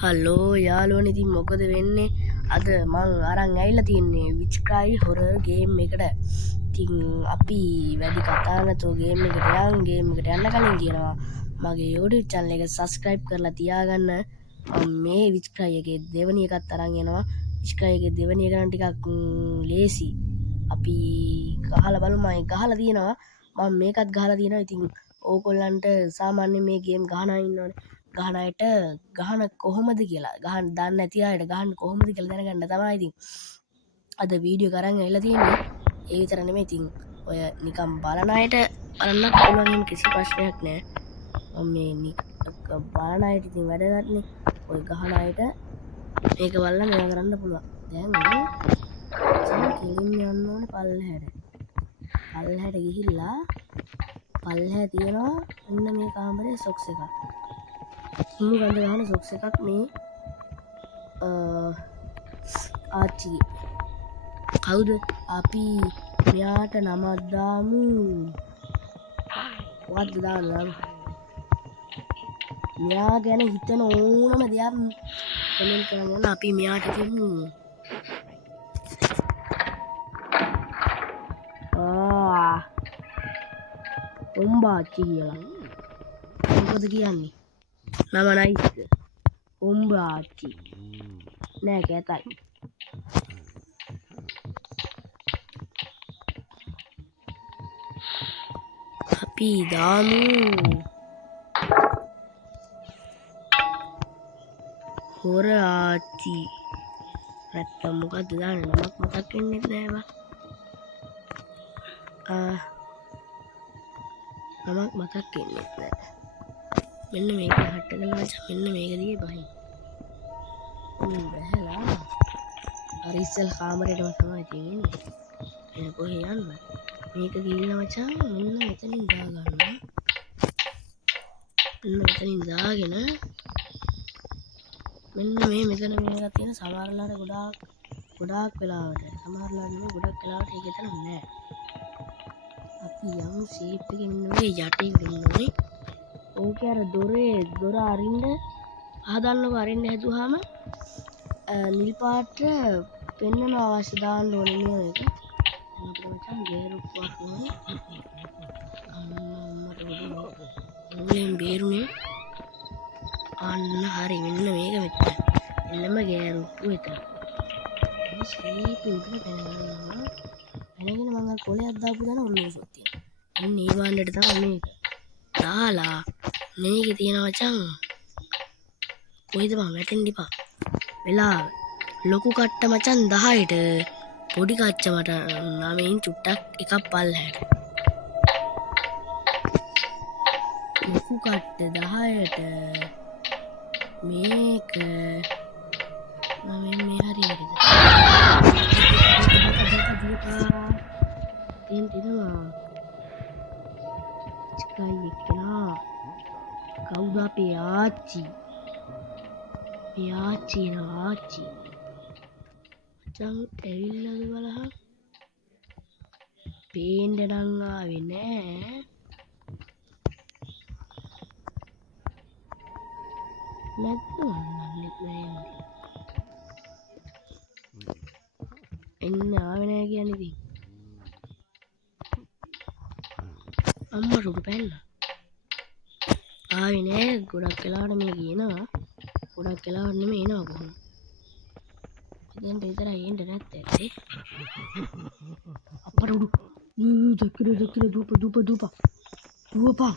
Hello යාළුවනේ ඉතින් මොකද වෙන්නේ අද මං අරන් ඇවිල්ලා තින්නේ විච්ක්‍රයි හොරර් ගේම් එකට. ඉතින් අපි වැඩි කතා නැතුව ගේම් එකට යන්න කලින් කියනවා මගේ YouTube channel එක subscribe කරලා තියාගන්න. මම මේ විච්ක්‍රයි එකේ දෙවෙනි එකත් අරන් එනවා. විච්ක්‍රයි එකේ දෙවෙනි එක නම් ටිකක් ලේසි. අපි ගහලා බලමු. මම ගහලා තියෙනවා. මම මේකත් ගහලා තියෙනවා. ඉතින් ඕගොල්ලන්ට සාමාන්‍ය මේ ගේම් ගහන අය ඉන්නවනේ. ගහන අයට ගහන කොහොමද කියලා ගහන්න දන්නේ නැති අයට ගහන්න කොහොමද කියලා දැනගන්න තමයි ඉතින් අද වීඩියෝ එක අරන් ඇවිල්ලා තියෙන්නේ. ඒ විතර නෙමෙයි ඉතින් ඔය නිකන් බලන අයට බලන්නත් පුළුවන් එහෙම කිසි ප්‍රශ්නයක් නැහැ. මම මේ බලන අයට ඉතින් වැඩගත්නේ. ඔය ගහන අයට මේක බලලා මෙයා කරන්න පුළුවන්. දැන් කෙලින් යන්න ඕනේ පල්ලහැට ගිහිල්ලා පල්ලහැ තියනවා මෙන්න මේ කාමරේ සොක්ස් එකක්. මුළු ගඳ ගහන සොක්ස් එකක් මේ ආච්චි කවුද අපි මෙයාට නමක් දාමු. මොකක්ද දාන්න මෙයා ගැන හිතන ඕනම දෙයක් කමෙන්ට් කරන්න. අපි මෙයාට කියමු උම්බාච්චි කියලා. මොකද කියන්නේ නම නයිස්ද උම්බාච්චි නෑ කැතයි. අපි දාමු හොර ආච්චි. නැත්තම් මොකක්ද දාන්න නමක් මතක් වෙන්නේ නෑ බා. නමක් මතක් වෙන්නේ නෑ. මෙන්න මේක හට්ට කරලා මචං මෙන්න මේක දිගේ බහින්. බහැලා අර ඉස්සෙල් කාමරේටම තමයි තියෙන්නේ. එන කොහේ යන්න මේක ගිහිල්ලා මචං මෙන්න මෙතනින් දාගන්න. මෙන්න මෙතනින් දාගෙන මෙන්න මේ මෙතන මේක තියෙන සමහරලාට ගොඩාක් වෙලාවට සමහරලාට නෙමෙයි ගොඩක් වෙලාවට ඒක එතන නෑ. අපි යමු ෂේප් එකේ මෙන්න මේ යටින් ඉන්නෝනේ. ඕකේ අර දොර අරින්න හදන්නකෝ. අරින්න හැදුවාම නිල් පාට පෙන්වන අවශ්‍ය දාන්න ඕනේ නේ ඒක. අපිට මචං ගේරුප්පුවක් ඕනේ. අම්මට බේරුනේ. අන්න හරි මෙන්න මේක මෙතන. එන්නම ගේරුප්පුව එතන. මේ ස්ලීපින් උඩ පැනගන්නවා. පැනගෙන මම අර කොලයක් දාපු දන ඔන්න ඕසොත් තියෙනවා. මෙන්න මේ බාණ්ඩයට තමයි මේක. දාලා මේකේ තියෙන මචං කොයිද බං වැටෙන්න එපා. වෙලාව ලොකු කට්ට මචං 10ට පොඩි කච්ච මට 9න් චුට්ටක් එකක් පල්ලහැට. ලොකු කට්ට 10ට මේක 9න් මේ හරියටද එන්ටිනවා ස්කයි එක්කලා කවුද අපේ ආච්චි. මේ ආච්චි මචං ඇවිල්ලාද බලහන්. පේන්න නම් ආවේ නෑ. නැත්නම් එන්න ආවේ නෑ කියන්නේ ඉතින්. අම්මට උඩ පැන්න. ආවේ නෑ. ගොඩක් වෙලාවට මේ කියනවා. ගොඩක් වෙලාවට නෙමෙයි එනවා කොහොම. දැන් විතරයි එන්න නැත්තේ. අපර උඩු. දකිර දුපා.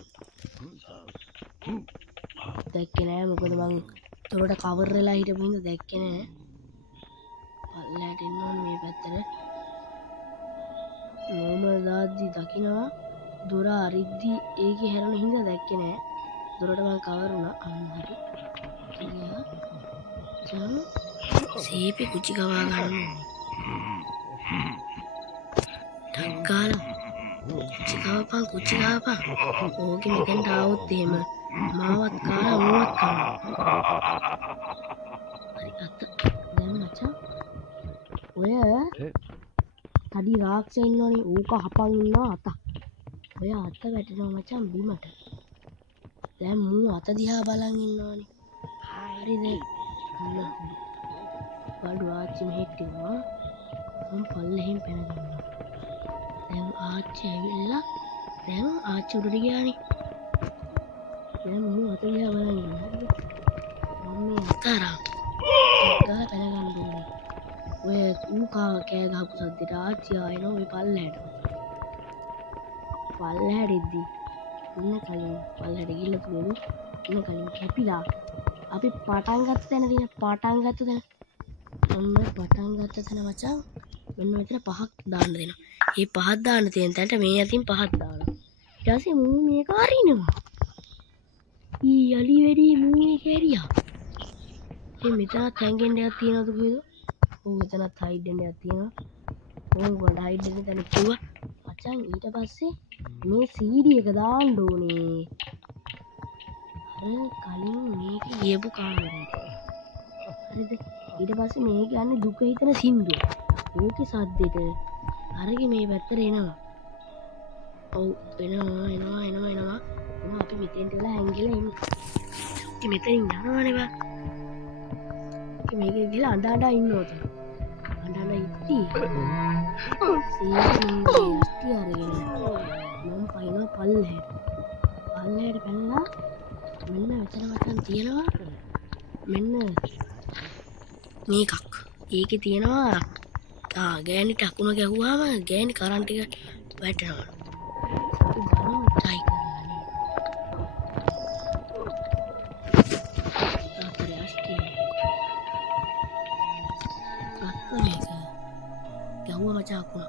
දැක්කේ නෑ මොකද මං දොරට කවර් වෙලා හිටපු හින්දා දැක්කේ නෑ. පල්ලයට එන්න ඕනේ මේ පැත්තට. නෝමල් දාද්දි දකින්නවා දොර අරිද්දි ඒකේ හැරෙන හින්දා දැක්කේ නෑ. දොරට මං කවර් වුණා. අන්න හරි. කියලා සීපි කුචි ගවා ගන්න ඕනේ. ඩක්කාලා කුචි ගවපන්. ඕකේ මෙතෙන්ට ආවොත් එහෙම මාවත් කාලා ඌවත් කනවා. හරි අත දැන් මචං ඔය තඩි රාක්ෂ ඉන්නෝනේ. ඌක හපන් ඉන්නවා අත. ඔය අත වැටෙනවා මචං බිමට. දැන් මූ අත දිහා බලන් ඉන්නෝනේ. හරිද? බඩු ආච්චි මෙහෙට එනවා. මම පල්ලෙහෙන් පැන ගන්නවා. දැන් ආච්චි ඇවිල්ලා දැන් ආච්චි උඩට ගියානේ. දැන් මම අත දිහා බලන් ඉන්නවා. මම මේ අතරා ගාලා පැන ගන්න දුන්නා. ඔය ඌ කෑ ගහපු සද්දෙට ආච්චි ආයෙනවා ඔය පල්ලෙහාට. පල්ලෙහාට ඉද්දි ඉන්න කලින් පල්ලෙහාට ගිහිල්ලා තුනේ ඉන්න කලින් කැපිලා අපි පටන් ගත්ත තැන ඔන්න පටන් ගත්ත තැන මචං මෙන්න මෙතන පහක් දාන්න දෙනවා. මේ පහක් දාන්න තියෙන තැනට මේ අතින් පහක් දානවා. ඊට පස්සේ මූ මේක අරිනවා. යලි වැඩි මූ මේක ඇරියා. මේ මෙතනත් හැංගෙන්න එකක් තියනවද කොහෙද? ඔව් මෙතනත් හයිඩ් වෙන්න එකක් තියෙනවා. ඕන් වල හයිඩ් වෙන්න තැන කිව්වා. මචං ඊට පස්සේ මේ CD එක දාන්න ඕනේ. අර කලින් මේක ගියපු කාමරේට. හරිද? ඊට පස්සේ මේක යන්නේ දුක හිතන සින්දුව. මේකේ සද්දෙට අරගේ මේ පැත්තට එනවා. ඔව් එනවා. අපි මෙතෙන්ට වෙලා හැංගිලා ඉමු. ඉතින් මෙතනින් යනවනේ බා. ඉතින් මේක ගිහලා අඬ ඉන්නවද? අඬ ඉති. සීටි අරගෙන මම පයින්නවා පල්ලෙහාට. පල්ලෙහාට පැනලා මෙන්න මෙතන මචං තියෙනවා. මෙන්න මේකක්. ඒකේ තියෙනවා ගෑනිට අකුණ ගැහුවාම ගෑනි කරන්ට් එක වැටෙනවා. අපි බලමු try කරලා නේ. තාත්තේ අස්ටි. අක්ක මේක. ගැහුවා මචං අකුණ.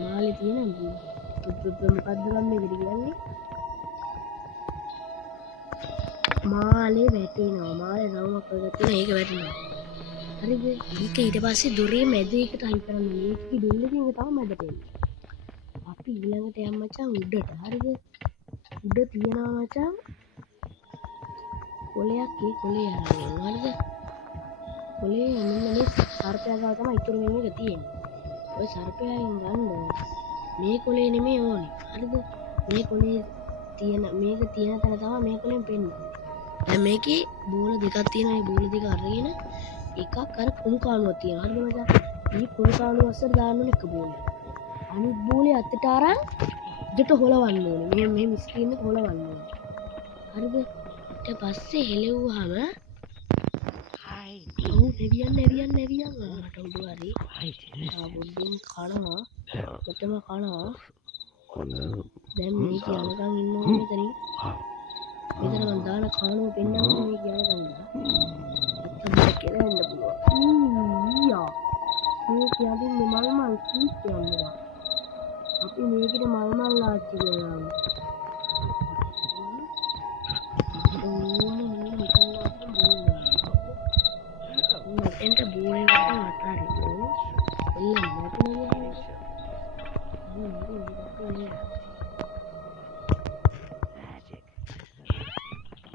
මාළේ තියෙන මොකද්ද මම මේකට කියන්නේ? මාළේ වැටෙනවා. මාළේ රවුමක් කරගත්තා ඒක වැටෙනවා. හරිද? ඒක ඊට පස්සේ දොරේ මැද එකට හයි කරන්න ඕනේ. ඒක දෙල්ලකින් එක තව මැදට එන්නේ. අපි ඊළඟට යන්න මචං උඩට. හරිද? උඩ තියනවා මචං කොලයක්. ඒ කොලේ අරගෙන හරිද? කොලේ මෙන්න මේ සර්පයා ගාව තමයි ඉතුරු වෙන එක තියෙන්නේ. ඔය සර්පයාගෙන් ගන්න මේ කොලේ නෙමෙයි ඕනේ. හරිද? මේ කොලේ තියෙන මේක තියෙන තැන තමයි මේ කොලෙන් පෙන්නන්නේ. දැන් මේකේ බෝල දෙකක් තියෙනවා. මේ බෝල දෙක අරගෙන එකක් අර කුණු කාණුවක් තියෙනවා. හරිද මචං? මේ කුණු කාණුව අස්සට දාන්න ඕනේ එක බෝලයක්. අනිත් බෝලේ අතට අරන් දෙට හොලවන්න ඕනේ. මේ ස්ක්‍රීන් එක හොලවන්න ඕනේ. හරිද? ඊට පස්සේ හෙලෙව්වහම නෙවියන් මට උඩු හරි බුද්ධින් කනවා මෙතම කනවා දැන් මේ කියනකම් ඉන්න ඕනේ මෙතනින් මෙතන මම දාන කනුව පෙන්නන්නේ මේ කියනකම් ඉතින් කියලා එන්න පුළුවන් ඊයා මේ කියන්නේ මල් කීක් කියනවා අපි මේකට මල් ලාච්චි කියලා එන්ට බෝලේ වටාරින්න එල්ලන්න නැතුනේ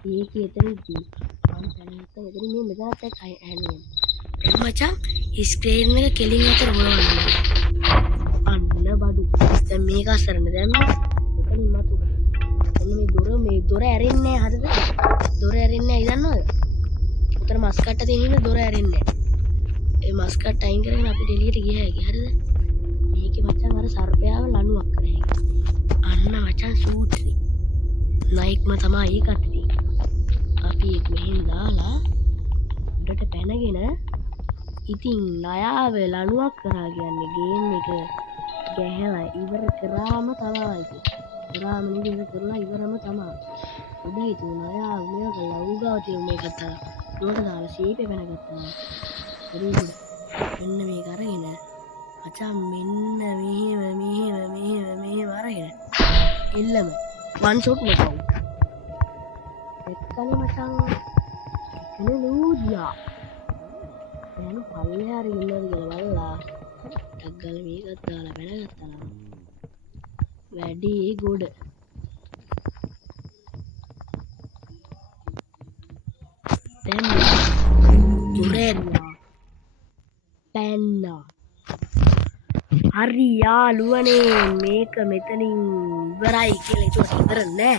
ඒක එතනදී මම දැනගත්තා එතන මේ මෙදාට ඇහෙන්නේ දැන් මචං ස්ක්‍රීන් එක කෙලින් අතර හොලවන්න අන්න බඩු දැන් මේක අසරන දැම්ම එතනින් මතු එන්න මේ දොර ඇරෙන්නේ නැහැ හරිද දොර ඇරෙන්නේ නැහැ දන්නවද උතර මස් කට්ට තියෙන හින්දා දොර ඇරෙන්නේ නැහැ ඒ මස් කට්ට අයින් කරගෙන අපි එළියට ගියා හැකි හරිද මේකේ මචං අර සර්පයාව ලණුවක් කරේ අන්න මචං සූත්‍රි නයික්ම තමයි ඒ කට්ටේ අපි ඒක මෙහෙන් දාලා උඩට පැනගෙන ඉතින් ණයාව ලණුවක් කරා කියන්නේ ගේම් එක ගැහැලා ඉවර කරාම තමයි කරාම නේද කරලා ඉවරම තමයි උඩ ඉතින් ණයාව මේක ලව්ගාව තියෙන මේක තමයි උඩට දාලා ෂේපේ වෙනගත්තා හරිද මෙන්න මේක අරගෙන මචං මෙන්න මෙහෙම අරගෙන එල්ලම වන් ෂොට් නෝකවුට් එක්කනේ මචං එනේ ලූදියා දැන් පල්ලේ හරි ඉන්නවද කියලා බලලා ටක් ගාලා මේකත් දාලා වෙනගත්තා නම් වැඩි ගොඩ දැන් ජුරේන්නා පැන්නා හරි යාළුවනේ මේක මෙතනින් ඉවරයි කියලා ඒකට ඉවර නෑ.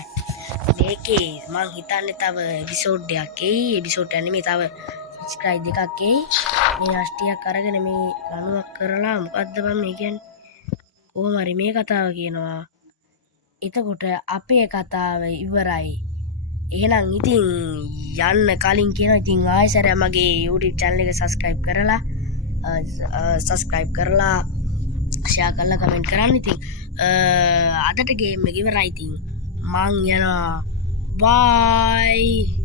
මේකේ මං හිතන්නේ තව එපිසෝඩ් එකක් එයි. එපිසෝඩ් එක නෙමෙයි තව සබ්ස්ක්‍රයිබ් දෙකක් එයි. මේ අෂ්ටියක් අරගෙන මේ ලණුවක් කරලා මොකද්ද මම මේ කියන්නේ? කොහොම හරි මේ කතාව කියනවා. එතකොට අපේ කතාව ඉවරයි. එහෙනම් ඉතින් යන්න කලින් කියනවා ඉතින් ආයෙසරයක් මගේ YouTube channel එක subscribe කරලා ෂෙයා කරලා කමෙන්ට් කරන්න. ඉතින් අදට ගේම් එක ඉවරයි. ඉතින් මං යනවා. බයි.